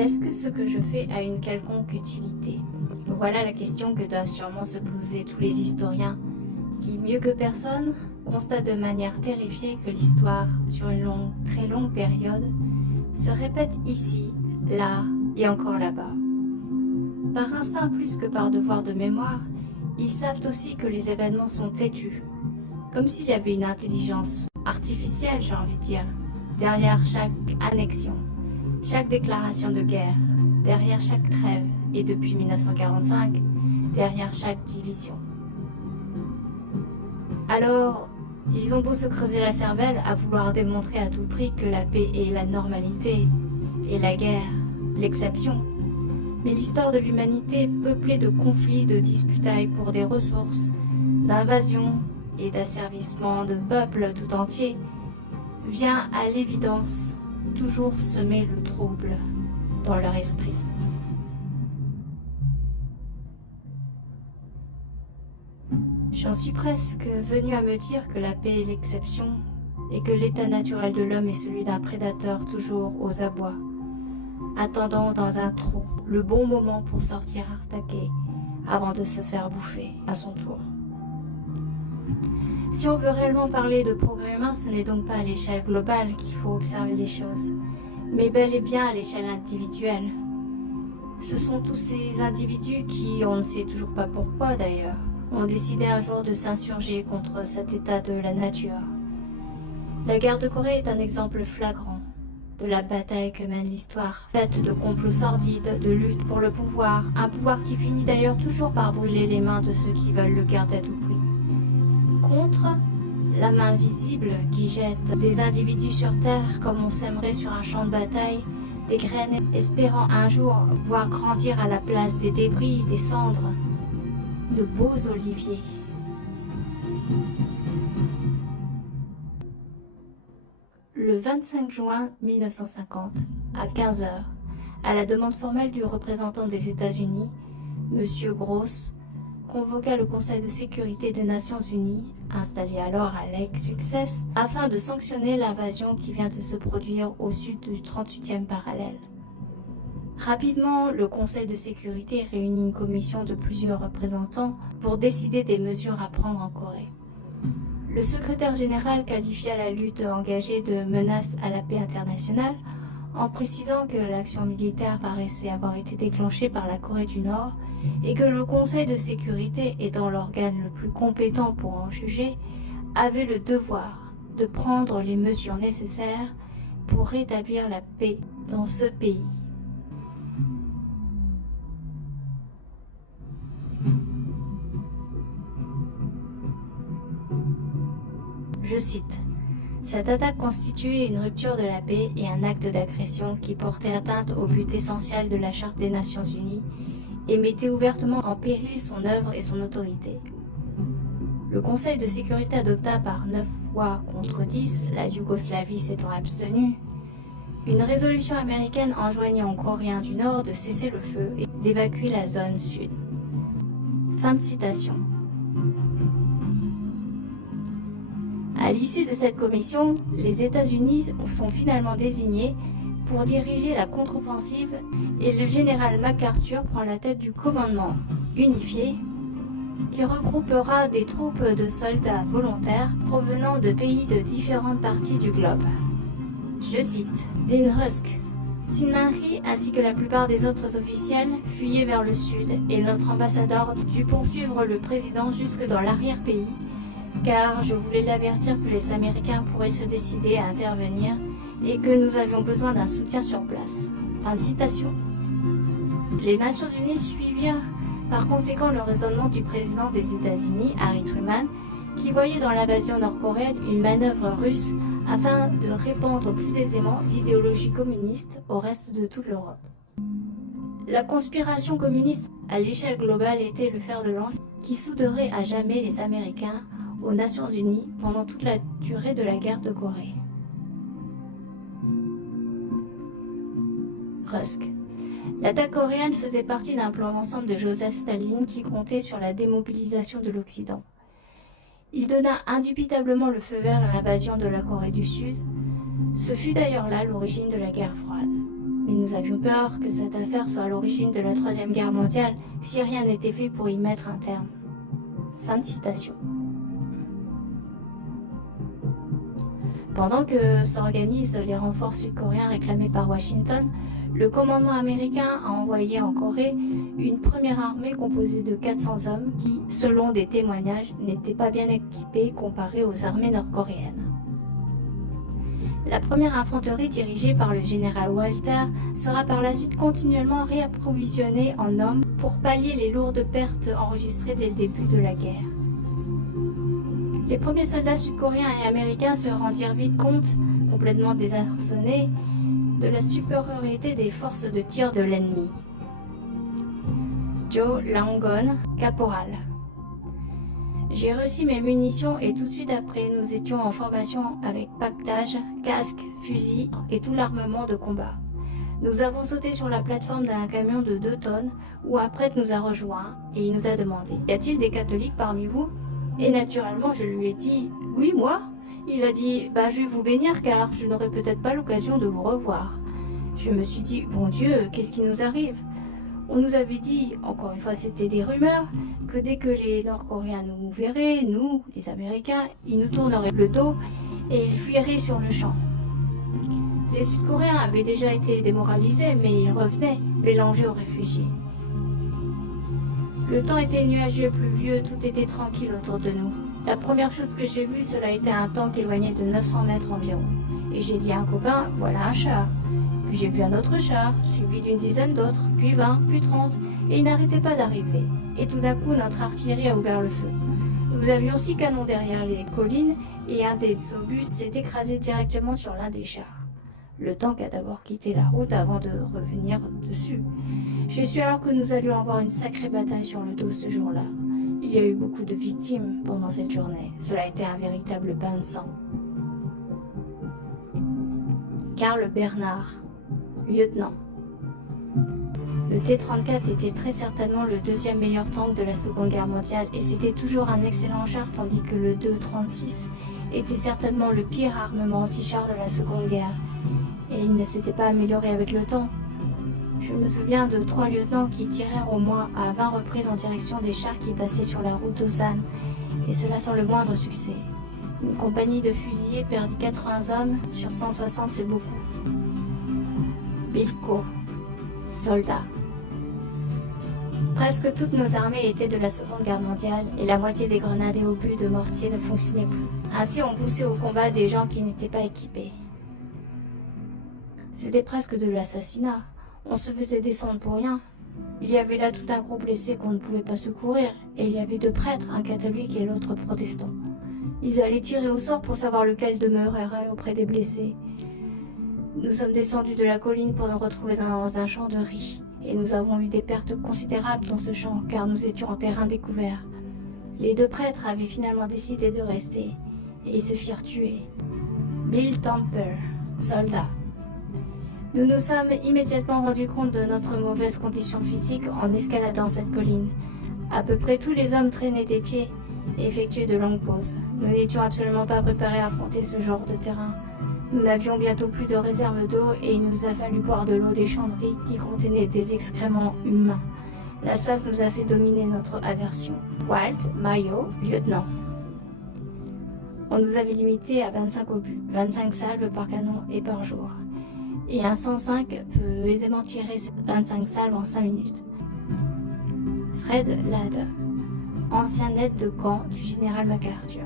Est-ce que ce que je fais a une quelconque utilité? Voilà la question que doivent sûrement se poser tous les historiens, qui, mieux que personne, constatent de manière terrifiée que l'histoire, sur une très longue période, se répète ici, là et encore là-bas. Par instinct plus que par devoir de mémoire, ils savent aussi que les événements sont têtus, comme s'il y avait une intelligence artificielle, j'ai envie de dire, derrière chaque annexion, chaque déclaration de guerre, derrière chaque trêve, et depuis 1945, derrière chaque division. Alors, ils ont beau se creuser la cervelle à vouloir démontrer à tout prix que la paix est la normalité et la guerre l'exception. Mais l'histoire de l'humanité, peuplée de conflits, de disputailles pour des ressources, d'invasions et d'asservissement de peuples tout entiers, vient à l'évidence toujours semer le trouble dans leur esprit. J'en suis presque venu à me dire que la paix est l'exception et que l'état naturel de l'homme est celui d'un prédateur toujours aux abois, attendant dans un trou le bon moment pour sortir attaquer avant de se faire bouffer à son tour. Si on veut réellement parler de progrès humain, ce n'est donc pas à l'échelle globale qu'il faut observer les choses, mais bel et bien à l'échelle individuelle. Ce sont tous ces individus qui, on ne sait toujours pas pourquoi d'ailleurs, ont décidé un jour de s'insurger contre cet état de la nature. La guerre de Corée est un exemple flagrant de la bataille que mène l'histoire, faite de complots sordides, de lutte pour le pouvoir, un pouvoir qui finit d'ailleurs toujours par brûler les mains de ceux qui veulent le garder à tout prix. Contre la main visible qui jette des individus sur terre comme on sèmerait sur un champ de bataille des graines, espérant un jour voir grandir à la place des débris, des cendres, de beaux oliviers. Le 25 juin 1950, à 15 h, à la demande formelle du représentant des États-Unis, M. Gross convoqua le Conseil de sécurité des Nations Unies, installé alors à Lake Success, afin de sanctionner l'invasion qui vient de se produire au sud du 38e parallèle. Rapidement, le Conseil de sécurité réunit une commission de plusieurs représentants pour décider des mesures à prendre en Corée. Le secrétaire général qualifia la lutte engagée de menace à la paix internationale en précisant que l'action militaire paraissait avoir été déclenchée par la Corée du Nord et que le Conseil de sécurité, étant l'organe le plus compétent pour en juger, avait le devoir de prendre les mesures nécessaires pour rétablir la paix dans ce pays. Je cite, « Cette attaque constituait une rupture de la paix et un acte d'agression qui portait atteinte au but essentiel de la Charte des Nations Unies et mettait ouvertement en péril son œuvre et son autorité. » Le Conseil de sécurité adopta par 9 voix contre 10, la Yougoslavie s'étant abstenue, une résolution américaine enjoignant aux Coréens du Nord de cesser le feu et d'évacuer la zone sud. Fin de citation. À l'issue de cette commission, les États-Unis sont finalement désignés pour diriger la contre-offensive et le général MacArthur prend la tête du commandement unifié qui regroupera des troupes de soldats volontaires provenant de pays de différentes parties du globe. Je cite, Dean Rusk, Sin Manri ainsi que la plupart des autres officiels fuyaient vers le sud et notre ambassadeur dut poursuivre le président jusque dans l'arrière-pays car je voulais l'avertir que les Américains pourraient se décider à intervenir et que nous avions besoin d'un soutien sur place. Fin de citation. Les Nations Unies suivirent par conséquent le raisonnement du président des États-Unis, Harry Truman, qui voyait dans l'invasion nord-coréenne une manœuvre russe afin de répandre plus aisément l'idéologie communiste au reste de toute l'Europe. La conspiration communiste à l'échelle globale était le fer de lance qui souderait à jamais les Américains aux Nations Unies pendant toute la durée de la guerre de Corée. Rusk. L'attaque coréenne faisait partie d'un plan d'ensemble de Joseph Staline qui comptait sur la démobilisation de l'Occident. Il donna indubitablement le feu vert à l'invasion de la Corée du Sud. Ce fut d'ailleurs là l'origine de la guerre froide. mais nous avions peur que cette affaire soit à l'origine de la Troisième Guerre mondiale si rien n'était fait pour y mettre un terme. » Fin de citation. Pendant que s'organisent les renforts sud-coréens réclamés par Washington, le commandement américain a envoyé en Corée une première armée composée de 400 hommes qui, selon des témoignages, n'étaient pas bien équipés comparés aux armées nord-coréennes. La première infanterie dirigée par le général Walter sera par la suite continuellement réapprovisionnée en hommes pour pallier les lourdes pertes enregistrées dès le début de la guerre. Les premiers soldats sud-coréens et américains se rendirent vite compte, complètement désarçonnés, de la supériorité des forces de tir de l'ennemi. Joe Langon, caporal. J'ai reçu mes munitions et tout de suite après, nous étions en formation avec pactage, casque, fusil et tout l'armement de combat. Nous avons sauté sur la plateforme d'un camion de 2 tonnes où un prêtre nous a rejoints et il nous a demandé « Y a-t-il des catholiques parmi vous ?» Et naturellement, je lui ai dit « Oui, moi ?» Il a dit « Bah, je vais vous bénir car je n'aurai peut-être pas l'occasion de vous revoir. » Je me suis dit « Bon Dieu, qu'est-ce qui nous arrive ?» On nous avait dit, encore une fois c'était des rumeurs, que dès que les Nord-Coréens nous verraient, nous, les Américains, ils nous tourneraient le dos et ils fuiraient sur le champ. Les Sud-Coréens avaient déjà été démoralisés, mais ils revenaient, mélangés aux réfugiés. Le temps était nuageux, pluvieux, tout était tranquille autour de nous. La première chose que j'ai vue, cela était un tank éloigné de 900 mètres environ. Et j'ai dit à un copain, voilà un char. Puis j'ai vu un autre char, suivi d'une dizaine d'autres, puis 20, puis 30, et ils n'arrêtaient pas d'arriver. Et tout d'un coup, notre artillerie a ouvert le feu. Nous avions 6 canons derrière les collines, et un des obus s'est écrasé directement sur l'un des chars. Le tank a d'abord quitté la route avant de revenir dessus. J'ai su alors que nous allions avoir une sacrée bataille sur le dos ce jour-là. Il y a eu beaucoup de victimes pendant cette journée. Cela a été un véritable bain de sang. Karl Bernard, lieutenant. Le T-34 était très certainement le deuxième meilleur tank de la Seconde Guerre mondiale et c'était toujours un excellent char tandis que le 2-36 était certainement le pire armement anti-char de la Seconde Guerre. Et il ne s'était pas amélioré avec le temps. Je me souviens de 3 lieutenants qui tirèrent au moins à 20 reprises en direction des chars qui passaient sur la route d'Ozanne, et cela sans le moindre succès. Une compagnie de fusiliers perdit 80 hommes, sur 160 c'est beaucoup. Bilko, soldat. Presque toutes nos armées étaient de la Seconde Guerre mondiale et la moitié des grenades et obus de mortier ne fonctionnaient plus. Ainsi on poussait au combat des gens qui n'étaient pas équipés. C'était presque de l'assassinat. On se faisait descendre pour rien. Il y avait là tout un groupe blessé qu'on ne pouvait pas secourir, et il y avait 2 prêtres, un catholique et l'autre protestant. Ils allaient tirer au sort pour savoir lequel demeurerait auprès des blessés. Nous sommes descendus de la colline pour nous retrouver dans un champ de riz, et nous avons eu des pertes considérables dans ce champ, car nous étions en terrain découvert. Les 2 prêtres avaient finalement décidé de rester, et ils se firent tuer. Bill Temper, soldat. Nous nous sommes immédiatement rendus compte de notre mauvaise condition physique en escaladant cette colline. À peu près tous les hommes traînaient des pieds et effectuaient de longues pauses. Nous n'étions absolument pas préparés à affronter ce genre de terrain. Nous n'avions bientôt plus de réserve d'eau et il nous a fallu boire de l'eau des champs de riz qui contenaient des excréments humains. La soif nous a fait dominer notre aversion. Walt Mayo, lieutenant. On nous avait limité à 25 obus, 25 salves par canon et par jour. Et un 105 peut aisément tirer 25 salves en 5 minutes. Fred Ladd, ancien aide de camp du général MacArthur.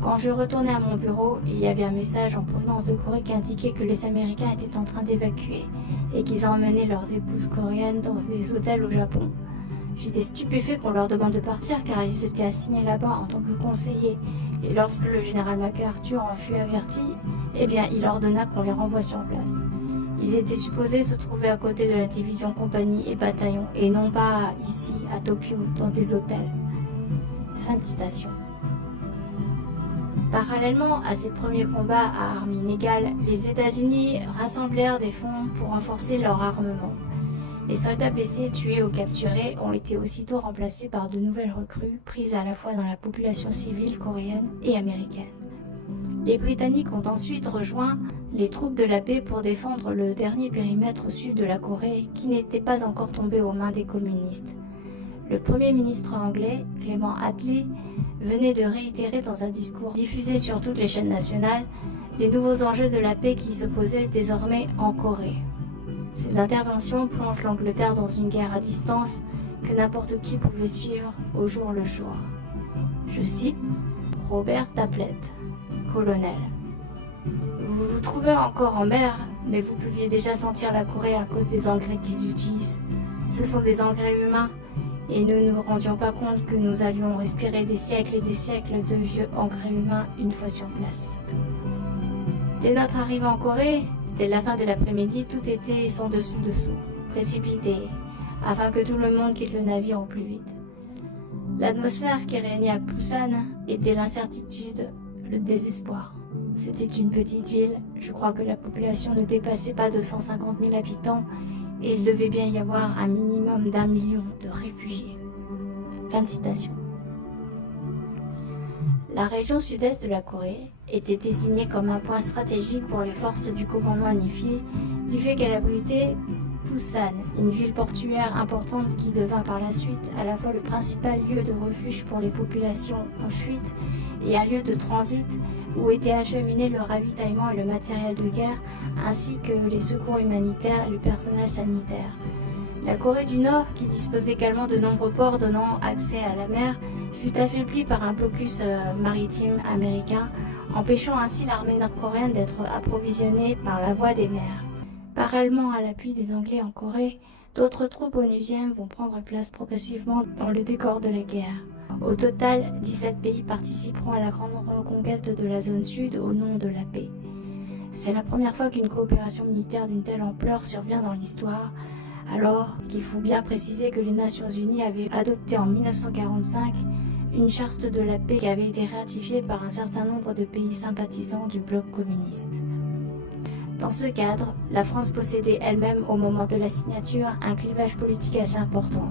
Quand je retournais à mon bureau, il y avait un message en provenance de Corée qui indiquait que les Américains étaient en train d'évacuer et qu'ils emmenaient leurs épouses coréennes dans des hôtels au Japon. J'étais stupéfait qu'on leur demande de partir car ils étaient assignés là-bas en tant que conseillers. Et lorsque le général MacArthur en fut averti, eh bien, il ordonna qu'on les renvoie sur place. Ils étaient supposés se trouver à côté de la division compagnie et bataillon, et non pas ici, à Tokyo, dans des hôtels. Fin de citation. Parallèlement à ces premiers combats à armes inégales, les États-Unis rassemblèrent des fonds pour renforcer leur armement. Les soldats blessés, tués ou capturés ont été aussitôt remplacés par de nouvelles recrues prises à la fois dans la population civile coréenne et américaine. Les Britanniques ont ensuite rejoint les troupes de la paix pour défendre le dernier périmètre au sud de la Corée qui n'était pas encore tombé aux mains des communistes. Le Premier ministre anglais, Clement Attlee, venait de réitérer dans un discours diffusé sur toutes les chaînes nationales les nouveaux enjeux de la paix qui se posaient désormais en Corée. Ces interventions plongent l'Angleterre dans une guerre à distance que n'importe qui pouvait suivre au jour le jour. Je cite Robert Taplett, colonel. Vous vous trouvez encore en mer, mais vous pouviez déjà sentir la Corée à cause des engrais qu'ils utilisent. Ce sont des engrais humains, et nous ne nous rendions pas compte que nous allions respirer des siècles et des siècles de vieux engrais humains une fois sur place. Dès notre arrivée en Corée, dès la fin de l'après-midi, tout était sans dessus-dessous, précipité, afin que tout le monde quitte le navire au plus vite. L'atmosphère qui régnait à Busan était l'incertitude, le désespoir. C'était une petite ville, je crois que la population ne dépassait pas 250 000 habitants et il devait bien y avoir un minimum d'1 million de réfugiés. Fin de citation. La région sud-est de la Corée était désignée comme un point stratégique pour les forces du commandement unifié du fait qu'elle abritait Busan, une ville portuaire importante qui devint par la suite à la fois le principal lieu de refuge pour les populations en fuite et un lieu de transit où étaient acheminés le ravitaillement et le matériel de guerre, ainsi que les secours humanitaires et le personnel sanitaire. La Corée du Nord, qui disposait également de nombreux ports donnant accès à la mer, fut affaiblie par un blocus maritime américain, empêchant ainsi l'armée nord-coréenne d'être approvisionnée par la voie des mers. Parallèlement à l'appui des Anglais en Corée, d'autres troupes onusiennes vont prendre place progressivement dans le décor de la guerre. Au total, 17 pays participeront à la grande reconquête de la zone sud au nom de la paix. C'est la première fois qu'une coopération militaire d'une telle ampleur survient dans l'histoire, alors qu'il faut bien préciser que les Nations Unies avaient adopté en 1945 une charte de la paix qui avait été ratifiée par un certain nombre de pays sympathisants du bloc communiste. Dans ce cadre, la France possédait elle-même au moment de la signature un clivage politique assez important.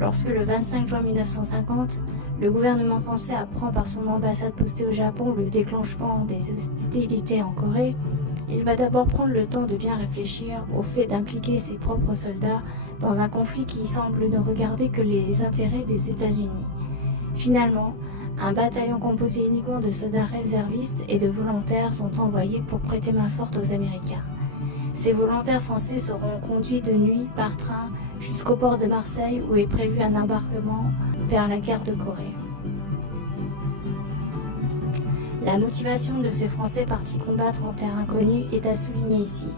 Lorsque le 25 juin 1950, le gouvernement français apprend par son ambassade postée au Japon le déclenchement des hostilités en Corée, il va d'abord prendre le temps de bien réfléchir au fait d'impliquer ses propres soldats dans un conflit qui semble ne regarder que les intérêts des États-Unis. Finalement, un bataillon composé uniquement de soldats réservistes et de volontaires sont envoyés pour prêter main forte aux Américains. Ces volontaires français seront conduits de nuit par train jusqu'au port de Marseille où est prévu un embarquement vers la guerre de Corée. La motivation de ces Français partis combattre en terre inconnue est à souligner ici,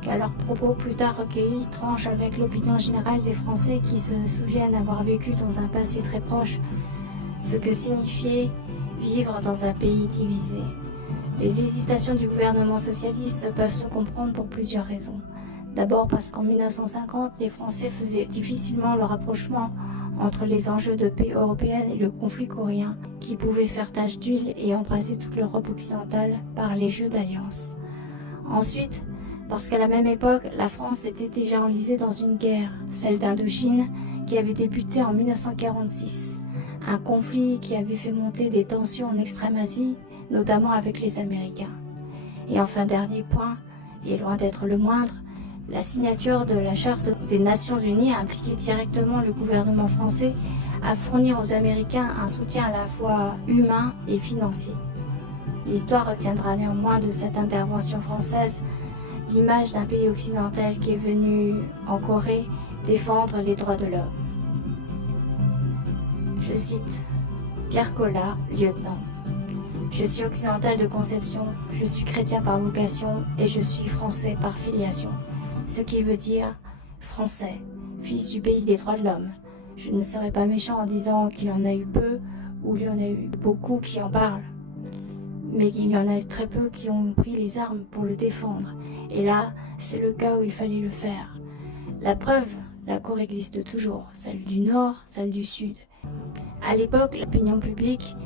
car leurs propos plus tard recueillis tranchent avec l'opinion générale des Français qui se souviennent avoir vécu dans un passé très proche ce que signifiait vivre dans un pays divisé. Les hésitations du gouvernement socialiste peuvent se comprendre pour plusieurs raisons. D'abord parce qu'en 1950, les Français faisaient difficilement le rapprochement entre les enjeux de paix européenne et le conflit coréen, qui pouvait faire tache d'huile et embraser toute l'Europe occidentale par les jeux d'alliance. Ensuite, parce qu'à la même époque, la France était déjà enlisée dans une guerre, celle d'Indochine, qui avait débuté en 1946. Un conflit qui avait fait monter des tensions en Extrême-Asie, notamment avec les Américains. Et enfin, dernier point, et loin d'être le moindre, la signature de la Charte des Nations Unies a impliqué directement le gouvernement français à fournir aux Américains un soutien à la fois humain et financier. L'histoire retiendra néanmoins de cette intervention française l'image d'un pays occidental qui est venu en Corée défendre les droits de l'homme. Je cite Pierre Collat, lieutenant. Je suis occidental de conception, je suis chrétien par vocation et je suis français par filiation. Ce qui veut dire français, fils du pays des droits de l'homme. Je ne serai pas méchant en disant qu'il y en a eu peu ou il y en a eu beaucoup qui en parlent. Mais il y en a très peu qui ont pris les armes pour le défendre. Et là, c'est le cas où il fallait le faire. La preuve, la Corée existe toujours, celle du Nord, celle du Sud. À l'époque, l'opinion publique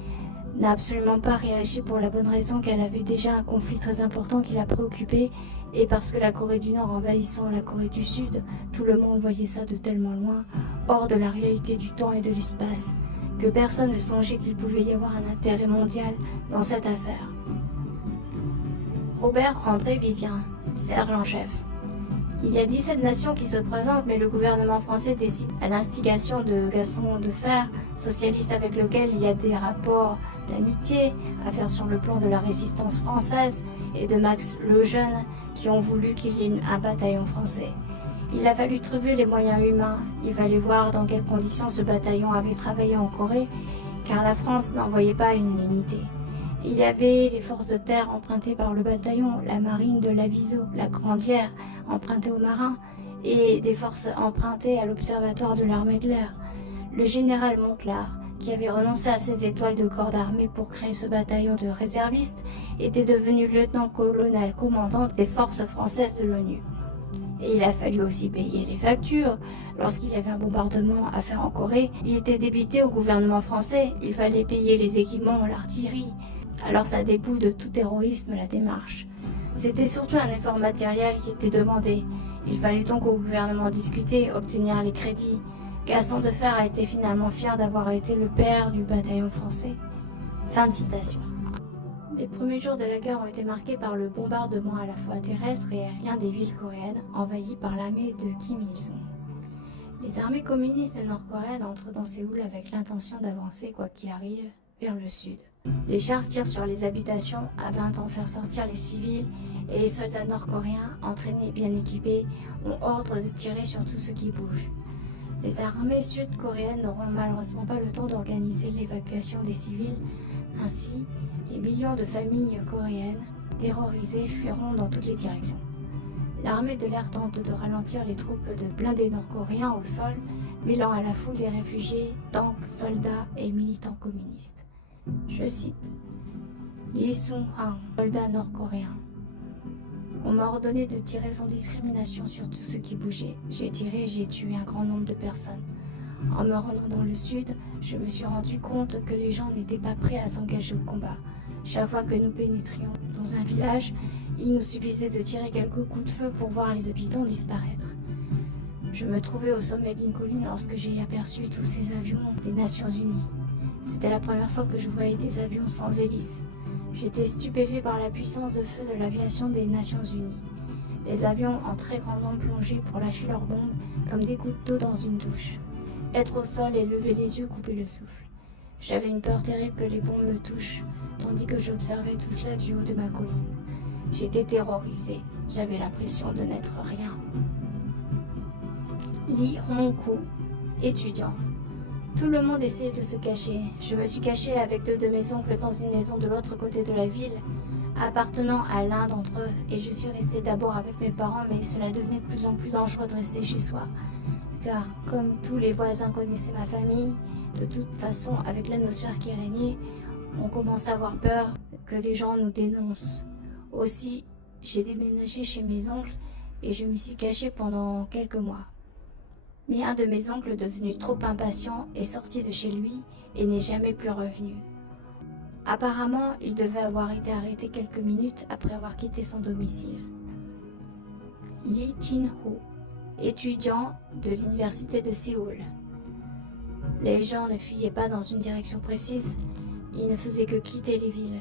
n'a absolument pas réagi pour la bonne raison qu'elle avait déjà un conflit très important qui la préoccupait et parce que la Corée du Nord envahissant la Corée du Sud, tout le monde voyait ça de tellement loin, hors de la réalité du temps et de l'espace, que personne ne songeait qu'il pouvait y avoir un intérêt mondial dans cette affaire. Robert André Vivien, sergent-chef. Il y a 17 nations qui se présentent, mais le gouvernement français décide, à l'instigation de Gaston Defferre, socialiste avec lequel il y a des rapports d'amitié à faire sur le plan de la résistance française, et de Max Lejeune, qui ont voulu qu'il y ait un bataillon français. Il a fallu trouver les moyens humains. Il fallait voir dans quelles conditions ce bataillon avait travaillé en Corée, car la France n'envoyait pas une unité. Il y avait les forces de terre empruntées par le bataillon, la marine de l'Aviso, la Grandière empruntée aux marins, et des forces empruntées à l'observatoire de l'armée de l'air. Le général Monclar, qui avait renoncé à ses étoiles de corps d'armée pour créer ce bataillon de réservistes, était devenu lieutenant-colonel commandant des forces françaises de l'ONU. Et il a fallu aussi payer les factures. Lorsqu'il y avait un bombardement à faire en Corée, il était débité au gouvernement français. Il fallait payer les équipements, l'artillerie. Alors ça déboule de tout héroïsme la démarche. C'était surtout un effort matériel qui était demandé. Il fallait donc au gouvernement discuter, obtenir les crédits. Gaston Defferre a été finalement fier d'avoir été le père du bataillon français. Fin de citation. Les premiers jours de la guerre ont été marqués par le bombardement à la fois terrestre et aérien des villes coréennes envahies par l'armée de Kim Il-sung. Les armées communistes nord-coréennes entrent dans Séoul avec l'intention d'avancer, quoi qu'il arrive, vers le sud. Les chars tirent sur les habitations afin d'en faire sortir les civils, et les soldats nord-coréens, entraînés et bien équipés, ont ordre de tirer sur tout ce qui bouge. Les armées sud-coréennes n'auront malheureusement pas le temps d'organiser l'évacuation des civils. Ainsi, les millions de familles coréennes, terrorisées, fuiront dans toutes les directions. L'armée de l'air tente de ralentir les troupes de blindés nord-coréens au sol, mêlant à la foule des réfugiés, tanks, soldats et militants communistes. Je cite Lee Sung-han, soldat nord-coréen. On m'a ordonné de tirer sans discrimination sur tout ce qui bougeait. J'ai tiré et j'ai tué un grand nombre de personnes. En me rendant dans le sud, je me suis rendu compte que les gens n'étaient pas prêts à s'engager au combat. Chaque fois que nous pénétrions dans un village, il nous suffisait de tirer quelques coups de feu pour voir les habitants disparaître. Je me trouvais au sommet d'une colline lorsque j'ai aperçu tous ces avions des Nations Unies. C'était la première fois que je voyais des avions sans hélice. J'étais stupéfait par la puissance de feu de l'aviation des Nations Unies. Les avions en très grand nombre plongeaient pour lâcher leurs bombes comme des gouttes d'eau dans une douche. Être au sol et lever les yeux coupait le souffle. J'avais une peur terrible que les bombes me touchent, tandis que j'observais tout cela du haut de ma colline. J'étais terrorisé, j'avais l'impression de n'être rien. Lee Hong-koo, étudiant. Tout le monde essayait de se cacher. Je me suis caché avec deux de mes oncles dans une maison de l'autre côté de la ville, appartenant à l'un d'entre eux, et je suis restée d'abord avec mes parents, mais cela devenait de plus en plus dangereux de rester chez soi. Car comme tous les voisins connaissaient ma famille, de toute façon, avec l'atmosphère qui régnait, on commence à avoir peur que les gens nous dénoncent. Aussi, j'ai déménagé chez mes oncles et je m'y suis cachée pendant quelques mois. Mais un de mes oncles, devenu trop impatient, est sorti de chez lui et n'est jamais plus revenu. Apparemment, il devait avoir été arrêté quelques minutes après avoir quitté son domicile. Lee Chin-ho, étudiant de l'université de Séoul. Les gens ne fuyaient pas dans une direction précise, ils ne faisaient que quitter les villes.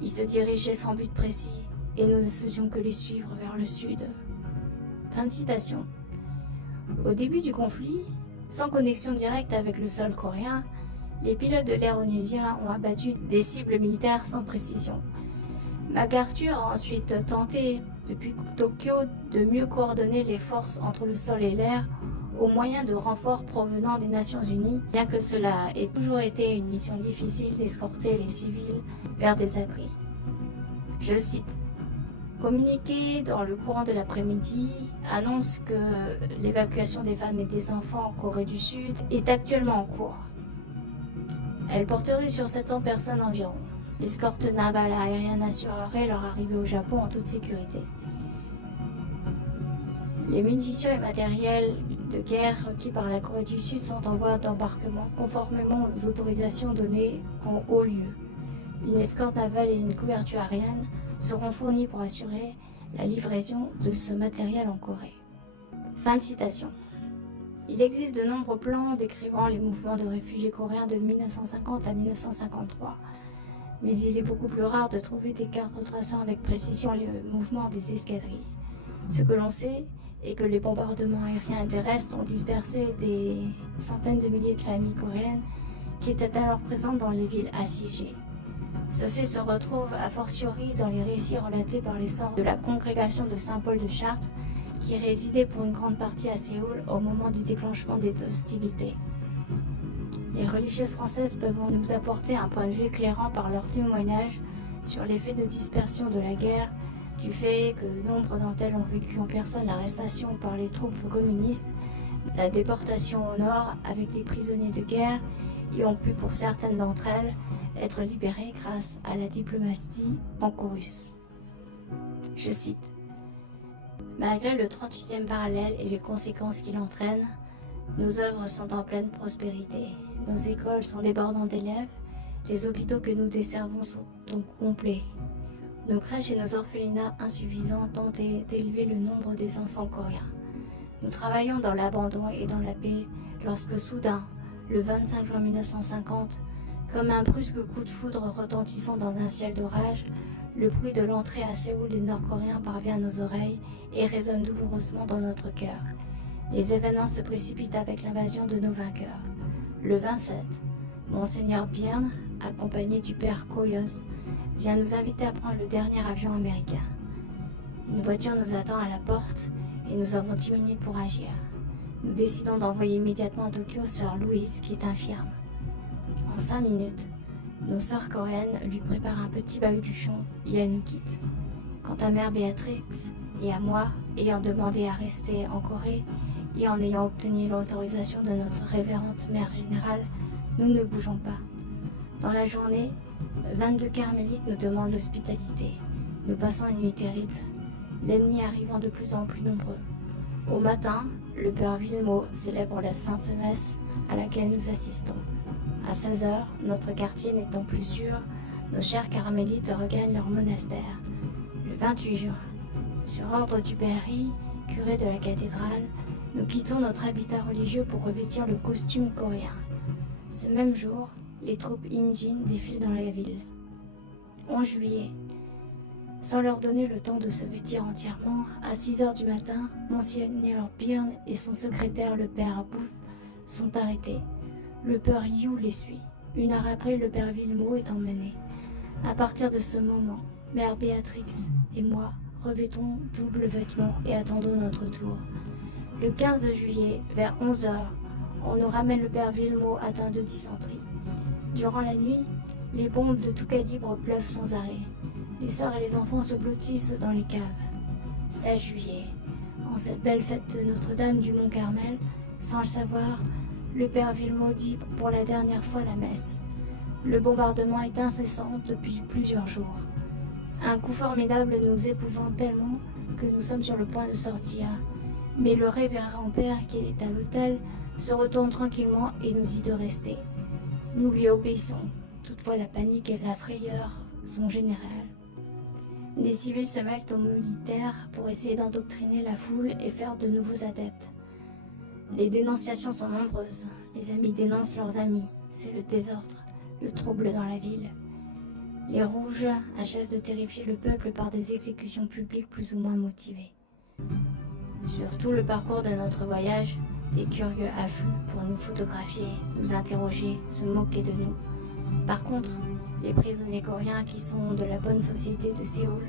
Ils se dirigeaient sans but précis, et nous ne faisions que les suivre vers le sud. Fin de citation. Au début du conflit, sans connexion directe avec le sol coréen, les pilotes de l'air onusiens ont abattu des cibles militaires sans précision. MacArthur a ensuite tenté, depuis Tokyo, de mieux coordonner les forces entre le sol et l'air au moyen de renforts provenant des Nations Unies, bien que cela ait toujours été une mission difficile d'escorter les civils vers des abris. Je cite Communiqué dans le courant de l'après-midi annonce que l'évacuation des femmes et des enfants en Corée du Sud est actuellement en cours. Elle porterait sur 700 personnes environ. L'escorte navale aérienne assurerait leur arrivée au Japon en toute sécurité. Les munitions et matériels de guerre requis par la Corée du Sud sont en voie d'embarquement conformément aux autorisations données en haut lieu. Une escorte navale et une couverture aérienne seront fournis pour assurer la livraison de ce matériel en Corée. Fin de citation. Il existe de nombreux plans décrivant les mouvements de réfugiés coréens de 1950 à 1953. Mais il est beaucoup plus rare de trouver des cartes retraçant avec précision le mouvement des escadrilles. Ce que l'on sait est que les bombardements aériens et terrestres ont dispersé des centaines de milliers de familles coréennes qui étaient alors présentes dans les villes assiégées. Ce fait se retrouve a fortiori dans les récits relatés par les sorts de la congrégation de Saint-Paul de Chartres, qui résidait pour une grande partie à Séoul au moment du déclenchement des hostilités. Les religieuses françaises peuvent nous apporter un point de vue éclairant par leur témoignage sur l'effet de dispersion de la guerre, du fait que nombre d'entre elles ont vécu en personne l'arrestation par les troupes communistes, la déportation au nord avec des prisonniers de guerre et ont pu pour certaines d'entre elles être libérées grâce à la diplomatie franco-russe. Je cite: Malgré le 38e parallèle et les conséquences qu'il entraîne, nos œuvres sont en pleine prospérité. Nos écoles sont débordantes d'élèves, les hôpitaux que nous desservons sont donc complets. Nos crèches et nos orphelinats insuffisants tentent d'élever le nombre des enfants coréens. Nous travaillons dans l'abandon et dans la paix lorsque soudain, le 25 juin 1950, comme un brusque coup de foudre retentissant dans un ciel d'orage, le bruit de l'entrée à Séoul des Nord-Coréens parvient à nos oreilles et résonne douloureusement dans notre cœur. Les événements se précipitent avec l'invasion de nos vainqueurs. Le 27, Monseigneur Byrne, accompagné du père Koyos, vient nous inviter à prendre le dernier avion américain. Une voiture nous attend à la porte et nous avons 10 minutes pour agir. Nous décidons d'envoyer immédiatement à Tokyo sœur Louise qui est infirme. En 5 minutes, nos sœurs coréennes lui préparent un petit bahuduchon et elles nous quittent. Quant à mère Béatrix et à moi, ayant demandé à rester en Corée et en ayant obtenu l'autorisation de notre révérende mère générale, nous ne bougeons pas. Dans la journée, 22 carmélites nous demandent l'hospitalité. Nous passons une nuit terrible, l'ennemi arrivant de plus en plus nombreux. Au matin, le père Villemot célèbre la Sainte Messe à laquelle nous assistons. À 16h, notre quartier n'étant plus sûr, nos chers carmélites regagnent leur monastère. Le 28 juin, sur ordre du père Ri, curé de la cathédrale, nous quittons notre habitat religieux pour revêtir le costume coréen. Ce même jour, les troupes Injin défilent dans la ville. 11 juillet. Sans leur donner le temps de se vêtir entièrement, à 6h du matin, Monseigneur Byrne et son secrétaire le père Booth sont arrêtés. Le père Yu les suit. 1 heure après, le père Villemot est emmené. À partir de ce moment, mère Béatrix et moi revêtons double vêtement et attendons notre tour. Le 15 juillet, vers 11h, on nous ramène le père Villemot atteint de dysenterie. Durant la nuit, les bombes de tout calibre pleuvent sans arrêt. Les sœurs et les enfants se blottissent dans les caves. 16 juillet, en cette belle fête de Notre-Dame du Mont-Carmel, sans le savoir, le père Villemot dit pour la dernière fois la messe. Le bombardement est incessant depuis plusieurs jours. Un coup formidable nous épouvante tellement que nous sommes sur le point de sortir. Mais le révérend père qui est à l'autel se retourne tranquillement et nous dit de rester. Nous lui obéissons. Toutefois la panique et la frayeur sont générales. Des civils se mêlent aux militaires pour essayer d'endoctriner la foule et faire de nouveaux adeptes. Les dénonciations sont nombreuses. Les amis dénoncent leurs amis. C'est le désordre, le trouble dans la ville. Les Rouges achèvent de terrifier le peuple par des exécutions publiques plus ou moins motivées. Sur tout le parcours de notre voyage, des curieux affluent pour nous photographier, nous interroger, se moquer de nous. Par contre, les prisonniers coréens qui sont de la bonne société de Séoul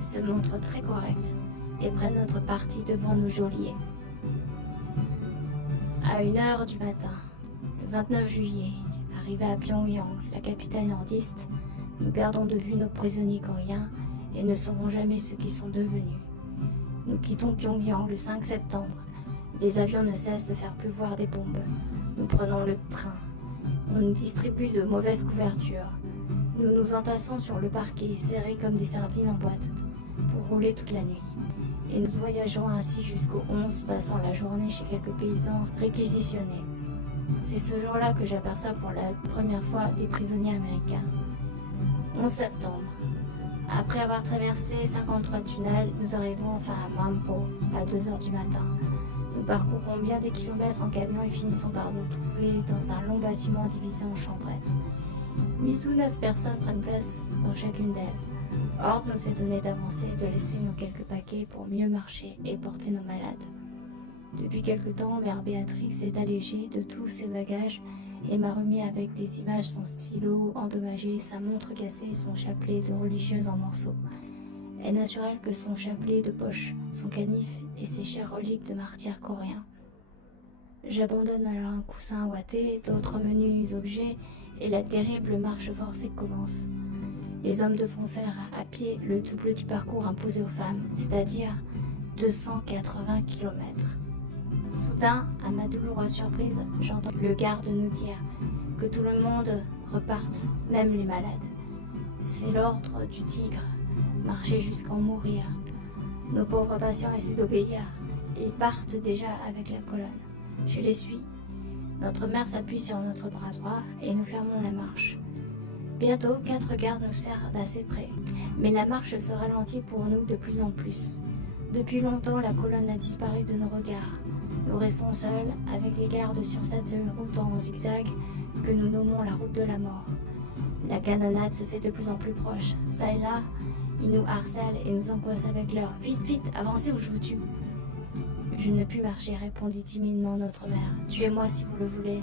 se montrent très corrects et prennent notre parti devant nos geôliers. À 1h du matin, le 29 juillet, arrivés à Pyongyang, la capitale nordiste, nous perdons de vue nos prisonniers coréens et ne saurons jamais ce qu'ils sont devenus. Nous quittons Pyongyang le 5 septembre. Les avions ne cessent de faire pleuvoir des bombes. Nous prenons le train. On nous distribue de mauvaises couvertures. Nous nous entassons sur le parquet, serrés comme des sardines en boîte, pour rouler toute la nuit. Et nous voyageons ainsi jusqu'au 11, passant la journée chez quelques paysans réquisitionnés. C'est ce jour-là que j'aperçois pour la première fois des prisonniers américains. 11 septembre. Après avoir traversé 53 tunnels, nous arrivons enfin à Mampo à 2h du matin. Nous parcourons bien des kilomètres en camion et finissons par nous trouver dans un long bâtiment divisé en chambrettes. 8 ou 9 personnes prennent place dans chacune d'elles. Ordre nous est donné d'avancer et de laisser nos quelques paquets pour mieux marcher et porter nos malades. Depuis quelque temps, mère Béatrix est allégée de tous ses bagages et m'a remis avec des images son stylo endommagé, sa montre cassée et son chapelet de religieuse en morceaux. Est naturel que son chapelet de poche, son canif et ses chères reliques de martyrs coréens. J'abandonne alors un coussin ouaté, d'autres menus objets et la terrible marche forcée commence. Les hommes devront faire à pied le double du parcours imposé aux femmes, c'est-à-dire 280 km. Soudain, à ma douloureuse surprise, j'entends le garde nous dire que tout le monde reparte, même les malades. C'est l'ordre du tigre, marcher jusqu'en mourir. Nos pauvres patients essaient d'obéir. Ils partent déjà avec la colonne. Je les suis. Notre mère s'appuie sur notre bras droit et nous fermons la marche. Bientôt, 4 gardes nous serrent d'assez près, mais la marche se ralentit pour nous de plus en plus. Depuis longtemps, la colonne a disparu de nos regards. Nous restons seuls, avec les gardes sur cette route en zigzag que nous nommons la route de la mort. La canonnade se fait de plus en plus proche. Ça et là, ils nous harcèlent et nous angoissent avec leur « Vite, vite, avancez ou je vous tue !» Je ne puis marcher, répondit timidement notre mère. « Tuez-moi si vous le voulez,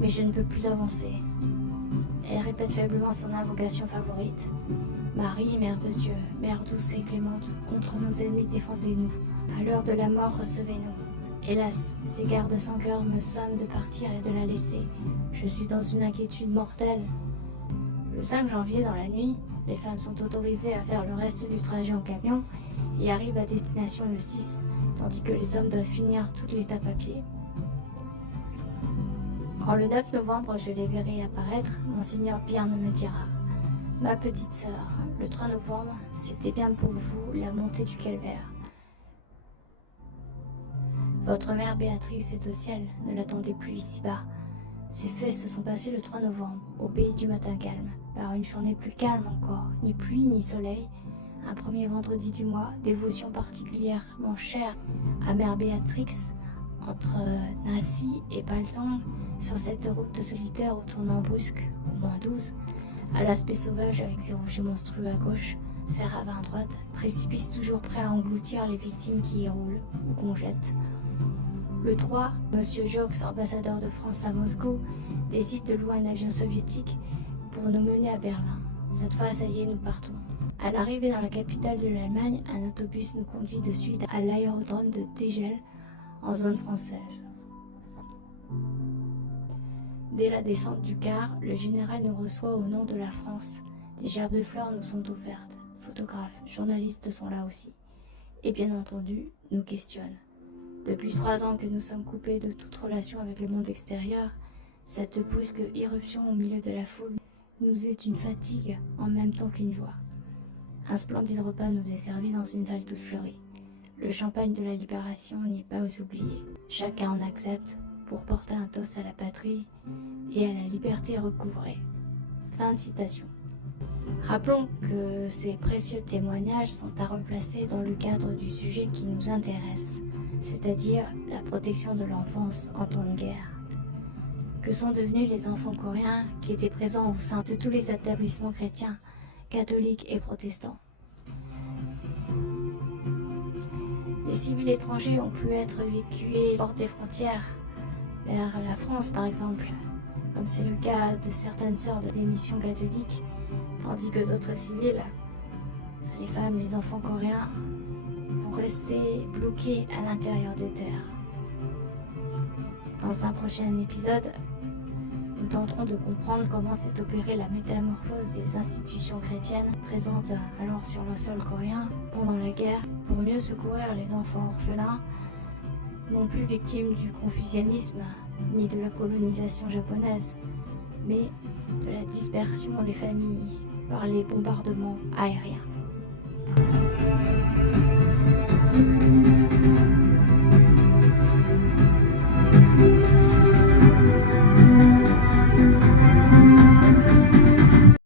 mais je ne peux plus avancer. » Elle répète faiblement son invocation favorite. « Marie, Mère de Dieu, Mère douce et clémente, contre nos ennemis défendez-nous. À l'heure de la mort, recevez-nous. » Hélas, ces gardes sans cœur me somment de partir et de la laisser. Je suis dans une inquiétude mortelle. Le 5 janvier, dans la nuit, les femmes sont autorisées à faire le reste du trajet en camion et arrivent à destination le 6, tandis que les hommes doivent finir toute l'étape à pied. Quand le 9 novembre je les verrai apparaître, Monseigneur Bierne me dira « Ma petite sœur, le 3 novembre, c'était bien pour vous la montée du calvaire. Votre mère Béatrix est au ciel, ne l'attendez plus ici-bas. Ces faits se sont passés le 3 novembre, au pays du matin calme, par une journée plus calme encore, ni pluie ni soleil. Un premier vendredi du mois, dévotion particulièrement chère à mère Béatrix, entre Nancy et Paltang, sur cette route solitaire au tournant brusque, au moins 12, à l'aspect sauvage avec ses rochers monstrueux à gauche, ses ravins à droite, précipice toujours prêt à engloutir les victimes qui y roulent ou qu'on jette. Le 3, Monsieur Jox, ambassadeur de France à Moscou, décide de louer un avion soviétique pour nous mener à Berlin. Cette fois, ça y est, nous partons. À l'arrivée dans la capitale de l'Allemagne, un autobus nous conduit de suite à l'aérodrome de Tegel, en zone française. Dès la descente du car, le général nous reçoit au nom de la France. Des gerbes de fleurs nous sont offertes. Photographes, journalistes sont là aussi. Et bien entendu, nous questionnent. Depuis 3 ans que nous sommes coupés de toute relation avec le monde extérieur, cette brusque irruption au milieu de la foule nous est une fatigue en même temps qu'une joie. Un splendide repas nous est servi dans une salle toute fleurie. Le champagne de la libération n'est pas oublié. Chacun en accepte pour porter un toast à la patrie et à la liberté recouvrée. Fin de citation. Rappelons que ces précieux témoignages sont à replacer dans le cadre du sujet qui nous intéresse, c'est-à-dire la protection de l'enfance en temps de guerre. Que sont devenus les enfants coréens qui étaient présents au sein de tous les établissements chrétiens, catholiques et protestants? Les civils étrangers ont pu être évacués hors des frontières, vers la France par exemple, comme c'est le cas de certaines sœurs des missions catholiques, tandis que d'autres civils, les femmes, les enfants coréens, vont rester bloqués à l'intérieur des terres. Dans un prochain épisode, nous tenterons de comprendre comment s'est opérée la métamorphose des institutions chrétiennes présentes alors sur le sol coréen pendant la guerre pour mieux secourir les enfants orphelins, non plus victimes du confucianisme ni de la colonisation japonaise, mais de la dispersion des familles par les bombardements aériens.